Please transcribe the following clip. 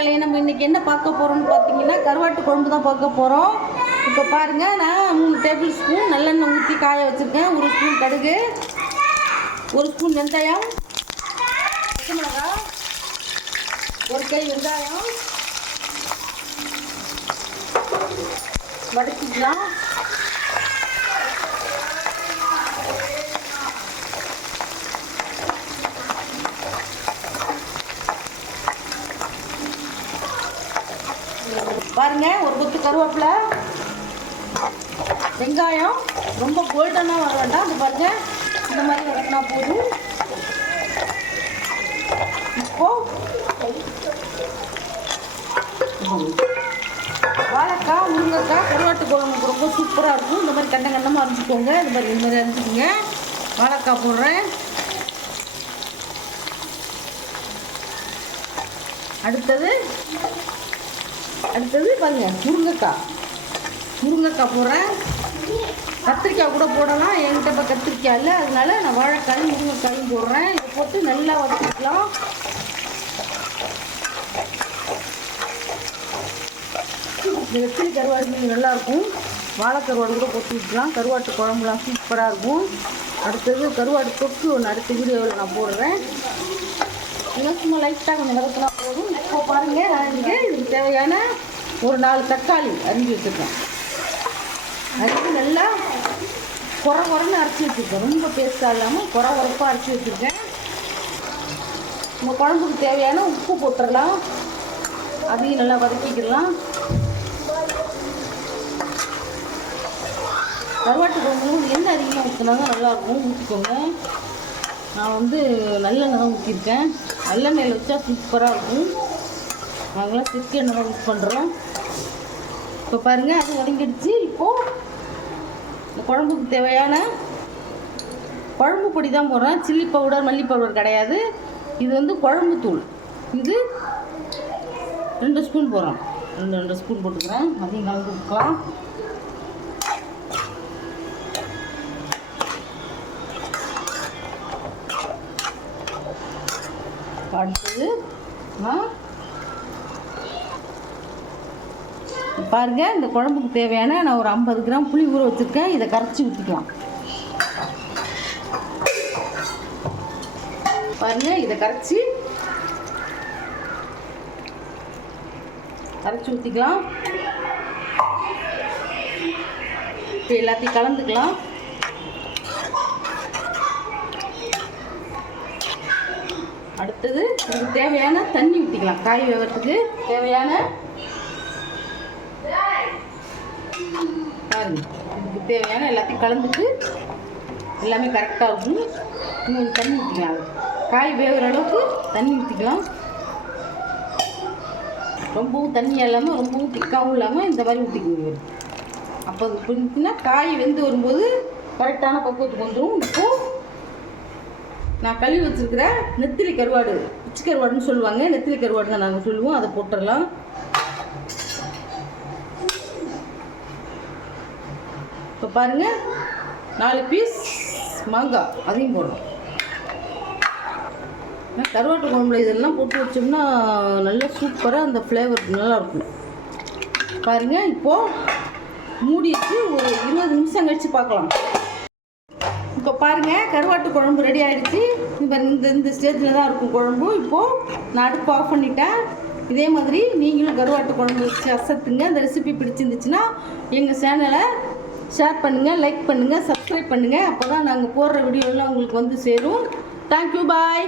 மக்களே நம்ம இன்னைக்கு என்ன பார்க்க போறோம்னு பார்த்தீங்கன்னா கருவாட்டு குழம்பு தான் பார்க்க போகிறோம் இப்போ பாருங்க நான் மூணு டேபிள் ஸ்பூன் நல்லெண்ணெய் ஊற்றி காய வச்சுருக்கேன். ஒரு ஸ்பூன் கடுகு ஒரு ஸ்பூன் வெந்தயம் பச்சை மிளகாய் ஒரு கை வெங்காயம். வடச்சிக்கலாம் பாருங்க ஒரு குத்து கருவேப்பிலை. வெங்காயம் ரொம்ப கோல்டனாக வர வேண்டாம். அது பாருங்க இந்த மாதிரி வதக்கினா போதும். இப்போ வாழைக்காய் முருங்கைக்காய் கருவாட்டு குழம்புக்கு ரொம்ப சூப்பராக இருக்கும். இந்த மாதிரி கண்ட கண்டமாக அரைச்சிக்கோங்க. இந்த மாதிரி இந்த மாதிரி அரைச்சிக்கோங்க. வாழைக்காய் போடுறேன். அடுத்தது அடுத்தது பாருங்க முருங்கைக்காய். முருங்கைக்காய் போடுறேன். கத்திரிக்காய் கூட போடலாம். என்கிட்ட இப்போ கத்திரிக்காய் இல்லை. அதனால நான் வாழைக்காயும் முருங்கைக்காயும் போடுறேன். இதை போட்டு நல்லா வதக்கிக்கலாம். இந்த வெத்திலி கருவாடு நல்லாயிருக்கும் வாழை கருவாடு கூட போட்டு விட்டுலாம் கருவாட்டு குழம்புலாம் சூப்பராக இருக்கும். அடுத்தது கருவாடு தொக்கு ஒன்று அடுத்த வீடியோவில் நான் போடுறேன். இன்னும் சும்மா லைட்டாக கொஞ்சம் நேரத்தில் போதும். இப்போ பாருங்கள் நான் இங்கே தேவையான ஒரு நாலு தக்காளி அரிஞ்சு வச்சுருக்கேன். அரிஞ்சு நல்லா குறை குறைன்னு அரைச்சி வச்சுருக்கேன். ரொம்ப பேஸ்ட்டாக இல்லாமல் குறை குறைப்பாக அரைச்சி வச்சுருக்கேன். உங்கள் குழம்புக்கு தேவையான உப்பு போட்டுடலாம் அதையும் நல்லா வதக்கிக்கிடலாம் கருவாட்டு குழம்பு எண்ணெய் அதிகமாக ஊற்றினாங்க நல்லாயிருக்கும். ஊற்றிக்கோங்க நான் வந்து நல்லெண்ணெய் தான் ஊற்றிருக்கேன் நல்லெண்ணெயில் வச்சா சூப்பராக இருக்கும். அதெல்லாம் சிக்கு எண்ணெய் யூஸ் பண்ணுறோம் இப்போ பாருங்கள் அது வதங்கிடுச்சு இப்போது இந்த குழம்புக்கு தேவையான குழம்பு பொடி தான் போடுறேன். சில்லி பவுடர் மல்லி பவுடர் கிடையாது. இது வந்து குழம்பு தூள். இது ரெண்டு ஸ்பூன் போடுறோம் ரெண்டு ரெண்டு ஸ்பூன் போட்டுக்கிறேன். அதையும் கலந்து விட்டுக்கலாம் அடுத்தது நான் பாருங்கள் இந்த குழம்புக்கு தேவையான நான் ஒரு ஐம்பது கிராம் புளி ஊற வச்சுருக்கேன். இதை கரைச்சி ஊற்றிக்கலாம் பாருங்கள் இதை கரைச்சி கரைச்சி ஊற்றிக்கலாம் இப்போ எல்லாத்தையும் கலந்துக்கலாம். அடுத்தது இதுக்கு தேவையான தண்ணி ஊற்றிக்கலாம் காய் வேகிறதுக்கு தேவையான இதுக்கு தேவையான எல்லாத்தையும் கலந்துட்டு எல்லாமே கரெக்டாக இருக்கும் இன்னும் தண்ணி ஊற்றிக்கலாம் காய் வேகிற அளவுக்கு தண்ணி ஊற்றிக்கலாம் ரொம்பவும் தண்ணியாக இல்லாமல் ரொம்பவும் திக்காகவும் இல்லாமல் இந்த மாதிரி ஊற்றிக்கோங்க அப்போ அது புரிஞ்சுன்னா காய் வெந்து வரும்போது கரெக்டான பக்குவத்துக்கு வந்துடும் இப்போது நான் கழுவி வச்சுருக்கிற நெத்திலி கருவாடு பிச்சு கருவாடுன்னு சொல்லுவாங்க. நெத்திலி கருவாடு தான் நாங்கள் சொல்லுவோம். அதை போட்டுடலாம். இப்போ பாருங்க. நாலு பீஸ் மாங்காய். அதையும் போடணும். கருவாட்டு குழம்புல இதெல்லாம் போட்டு வச்சோம்னா நல்லா சூப்பராக அந்த ஃப்ளேவர் நல்லாயிருக்கும் பாருங்கள் பாருங்க இப்போது மூடிட்டு ஒரு இருபது நிமிஷம் கழித்து பார்க்கலாம். இப்போ பாருங்கள் கருவாட்டு குழம்பு ரெடி ஆகிடுச்சு இப்போ இந்த இந்த ஸ்டேஜில் தான் இருக்கும் குழம்பு. இப்போது நான் அடுப்பு ஆஃப் பண்ணிட்டேன். இதே மாதிரி நீங்களும் கருவாட்டு குழம்பு வச்சு அசத்துங்க. இந்த ரெசிபி பிடிச்சிருந்துச்சுன்னா எங்கள் சேனலை ஷேர் பண்ணுங்கள் லைக் பண்ணுங்கள் சப்ஸ்கிரைப் பண்ணுங்கள் அப்போ தான் நாங்கள் போடுற வீடியோலாம் உங்களுக்கு வந்து சேரும். Thank you bye